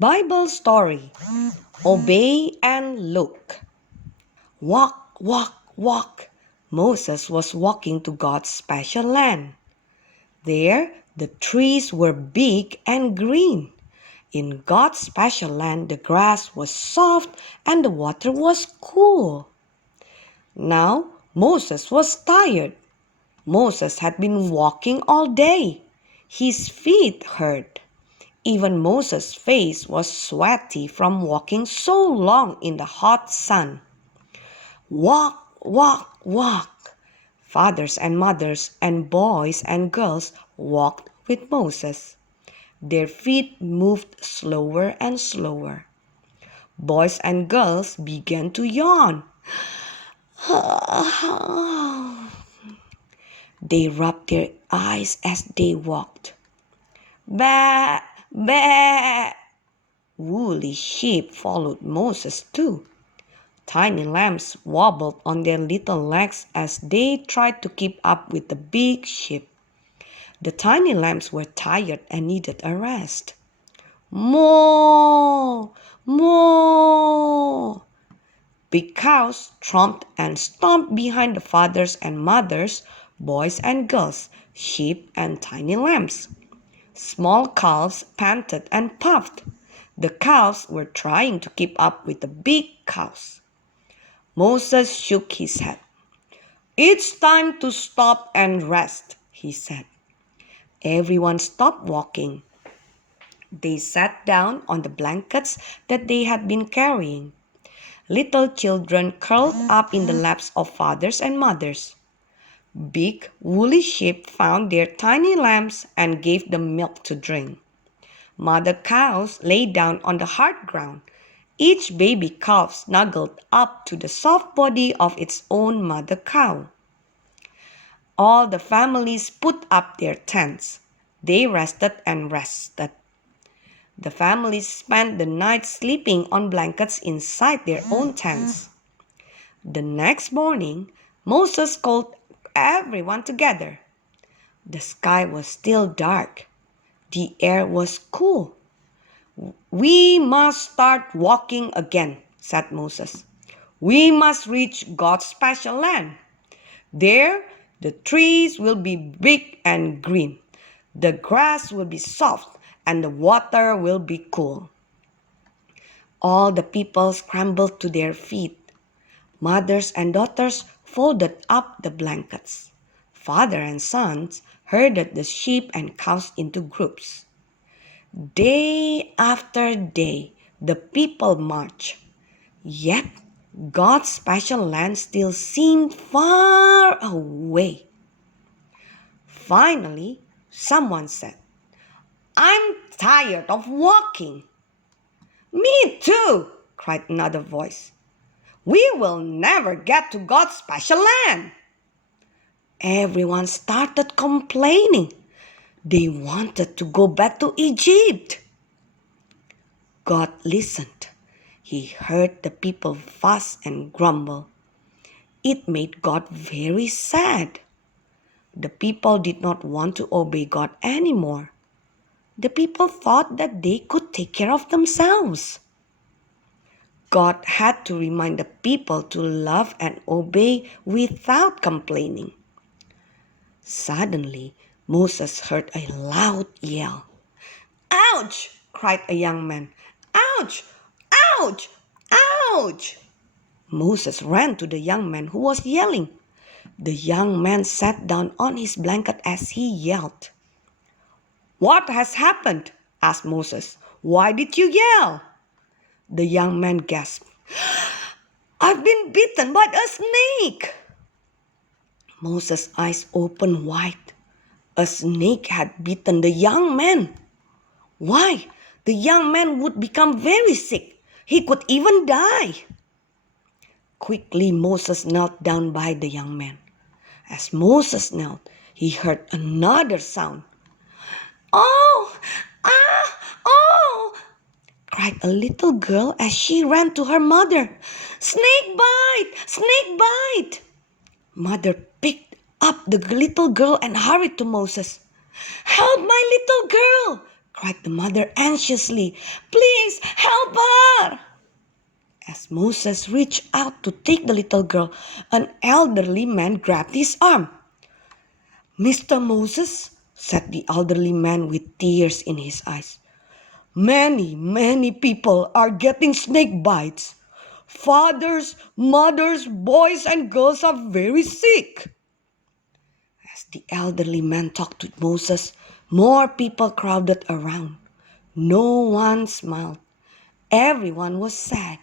Bible story. Obey and look. Walk, walk, walk. Moses was walking to God's special land. There, the trees were big and green. In God's special land, the grass was soft and the water was cool. Now, Moses was tired. Moses had been walking all day. His feet hurt. Even Moses' face was sweaty from walking so long in the hot sun. Walk, walk, walk. Fathers and mothers and boys and girls walked with Moses. Their feet moved slower and slower. Boys and girls began to yawn. They rubbed their eyes as they walked. Ba, ba. Woolly sheep followed Moses too. Tiny lambs wobbled on their little legs as they tried to keep up with the big sheep. The tiny lambs were tired and needed a rest. Moo! Moo! Big cows tromped and stomped behind the fathers and mothers, boys and girls, sheep and tiny lambs. Small calves panted and puffed. The cows were trying to keep up with the big cows. Moses shook his head. "It's time to stop and rest," he said. Everyone stopped walking. They sat down on the blankets that they had been carrying. Little children curled up in the laps of fathers and mothers. Big woolly sheep found their tiny lambs and gave them milk to drink. Mother cows lay down on the hard ground. Each baby calf snuggled up to the soft body of its own mother cow. All the families put up their tents. They rested and rested. The families spent the night sleeping on blankets inside their own tents. The next morning, Moses called everyone together. The sky was still dark. The air was cool. "We must start walking again," said Moses. "We must reach God's special land. There, the trees will be big and green. The grass will be soft and the water will be cool." All the people scrambled to their feet. Mothers and daughters folded up the blankets. Father and sons herded the sheep and cows into groups. Day after day, the people marched. Yet, God's special land still seemed far away. Finally, someone said, "I'm tired of walking." "Me too," cried another voice. "We will never get to God's special land." Everyone started complaining. They wanted to go back to Egypt. God listened. He heard the people fuss and grumble. It made God very sad. The people did not want to obey God anymore. The people thought that they could take care of themselves. God had to remind the people to love and obey without complaining. Suddenly, Moses heard a loud yell. "Ouch!" cried a young man. "Ouch! Ouch! Ouch!" Moses ran to the young man who was yelling. The young man sat down on his blanket as he yelled. "What has happened?" asked Moses. "Why did you yell?" The young man gasped. "I've been bitten by a snake." Moses' eyes opened wide. A snake had bitten the young man. Why? The young man would become very sick. He could even die. Quickly, Moses knelt down by the young man. As Moses knelt, he heard another sound. "Oh! Ah! Oh!" cried a little girl as she ran to her mother. "Snake bite! Snake bite!" Mother picked up the little girl and hurried to Moses. "Help my little girl!" cried the mother anxiously. "Please help her!" As Moses reached out to take the little girl, an elderly man grabbed his arm. "Mr. Moses," said the elderly man with tears in his eyes, many people are getting snake bites. Fathers, mothers, boys, and girls are very sick." As the elderly man talked to Moses, more people crowded around. No one smiled. Everyone was sad.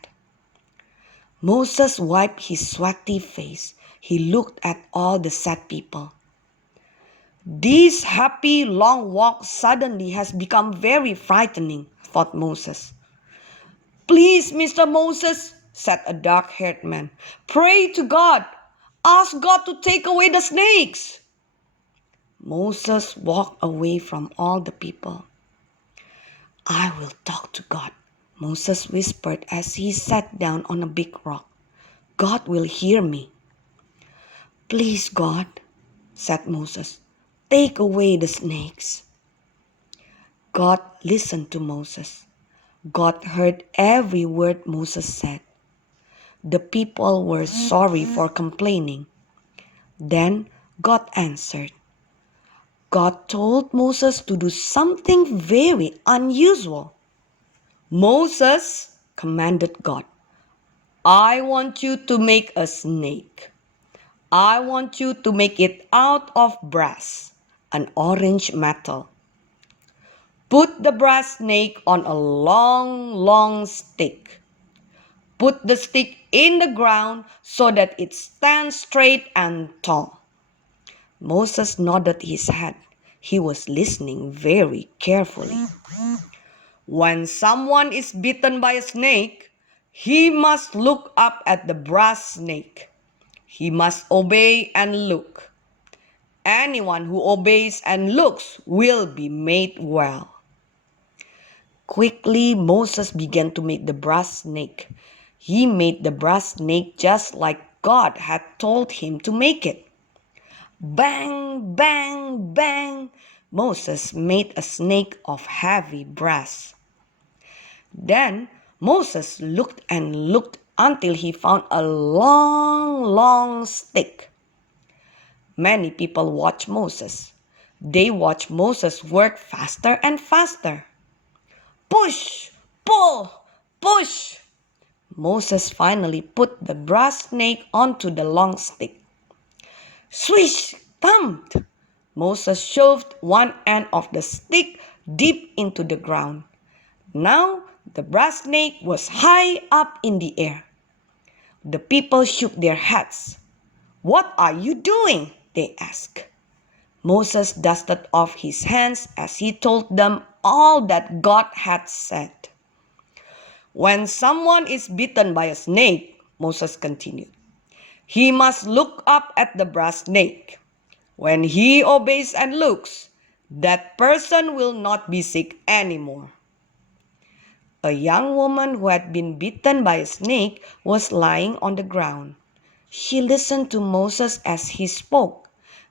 Moses wiped his sweaty face. He looked at all the sad people. "This happy long walk suddenly has become very frightening," thought Moses. "Please, Mr. Moses," said a dark-haired man, "pray to God. Ask God to take away the snakes." Moses walked away from all the people. "I will talk to God," Moses whispered as he sat down on a big rock. "God will hear me." "Please, God," said Moses, "take away the snakes." God listened to Moses. God heard every word Moses said. The people were sorry for complaining. Then God answered. God told Moses to do something very unusual. "Moses," commanded God, "I want you to make a snake. I want you to make it out of brass, an orange metal. Put the brass snake on a long stick. Put the stick in the ground so that it stands straight and tall." Moses nodded his head. He was listening very carefully. "When someone is bitten by a snake, he must look up at the brass snake. He must obey and look. Anyone who obeys and looks will be made well." Quickly, Moses began to make the brass snake. He made the brass snake just like God had told him to make it. Bang, bang, bang! Moses made a snake of heavy brass. Then Moses looked and looked until he found a long stick. Many people watched Moses. They watched Moses work faster and faster. Push, pull, push. Moses finally put the brass snake onto the long stick. Swish, thumped. Moses shoved one end of the stick deep into the ground. Now the brass snake was high up in the air. The people shook their heads. "What are you doing?" they asked. Moses dusted off his hands as he told them all that God had said. "When someone is bitten by a snake," Moses continued, "he must look up at the brass snake. When he obeys and looks, that person will not be sick anymore." A young woman who had been bitten by a snake was lying on the ground. She listened to Moses as he spoke.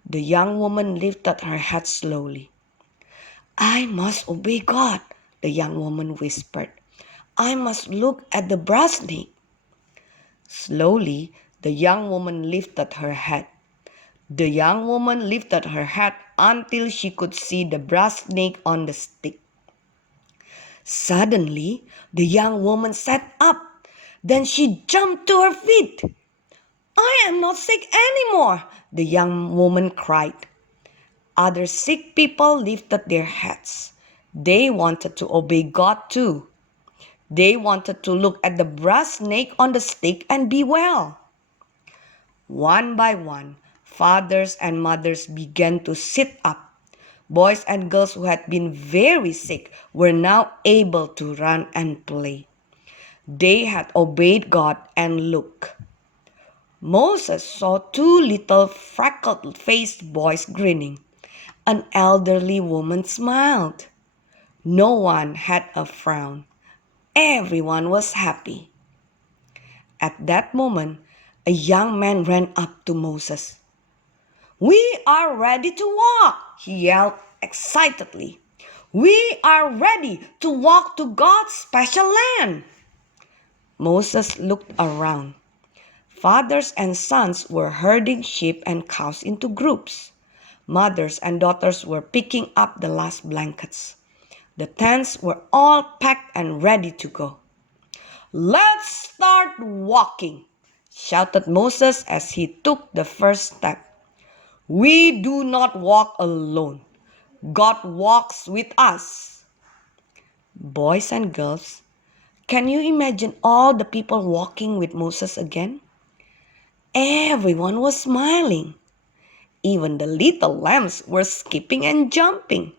The young woman lifted her head slowly. "I must obey God," the young woman whispered. "I must look at the brass snake." Slowly, the young woman lifted her head. The young woman lifted her head until she could see the brass snake on the stick. Suddenly, the young woman sat up. Then she jumped to her feet. "I am not sick anymore," the young woman cried. Other sick people lifted their heads. They wanted to obey God too. They wanted to look at the brass snake on the stick and be well. One by one, fathers and mothers began to sit up. Boys and girls who had been very sick were now able to run and play. They had obeyed God and looked. Moses saw two little freckled-faced boys grinning. An elderly woman smiled. No one had a frown. Everyone was happy. At that moment, a young man ran up to Moses. "We are ready to walk," he yelled excitedly. We are ready to walk to God's special land. Moses looked around. Fathers and sons were herding sheep and cows into groups. Mothers and daughters were picking up the last blankets. The tents were all packed and ready to go. "Let's start walking," shouted Moses as he took the first step. "We do not walk alone. God walks with us." Boys and girls, can you imagine all the people walking with Moses again? Everyone was smiling. Even the little lambs were skipping and jumping.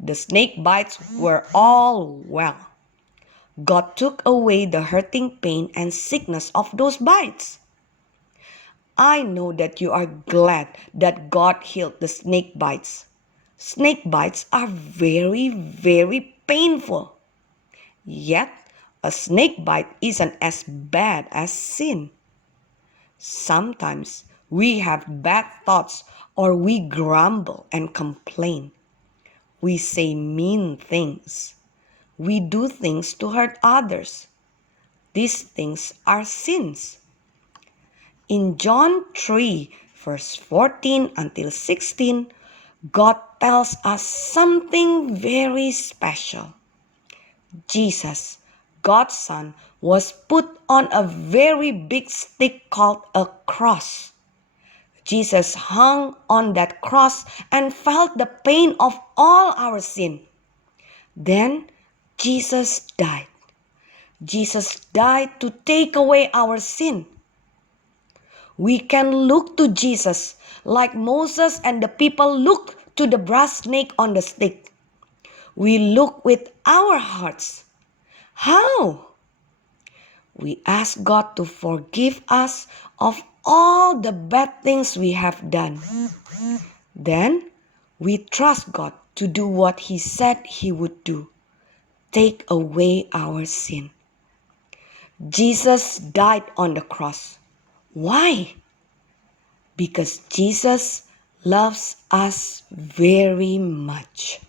The snake bites were all well. God took away the hurting pain and sickness of those bites. I know that you are glad that God healed the snake bites. Snake bites are very, very painful. Yet, a snake bite isn't as bad as sin. Sometimes we have bad thoughts or we grumble and complain. We say mean things. We do things to hurt others. These things are sins. In John 3, verse 14 until 16, God tells us something very special. Jesus, God's Son, was put on a very big stick called a cross. Jesus hung on that cross and felt the pain of all our sin. Then Jesus died. Jesus died to take away our sin. We can look to Jesus like Moses and the people looked to the brass snake on the stick. We look with our hearts. How? We ask God to forgive us of all the bad things we have done. Then we trust God to do what He said He would do. Take away our sin. Jesus died on the cross. Why? Because Jesus loves us very much.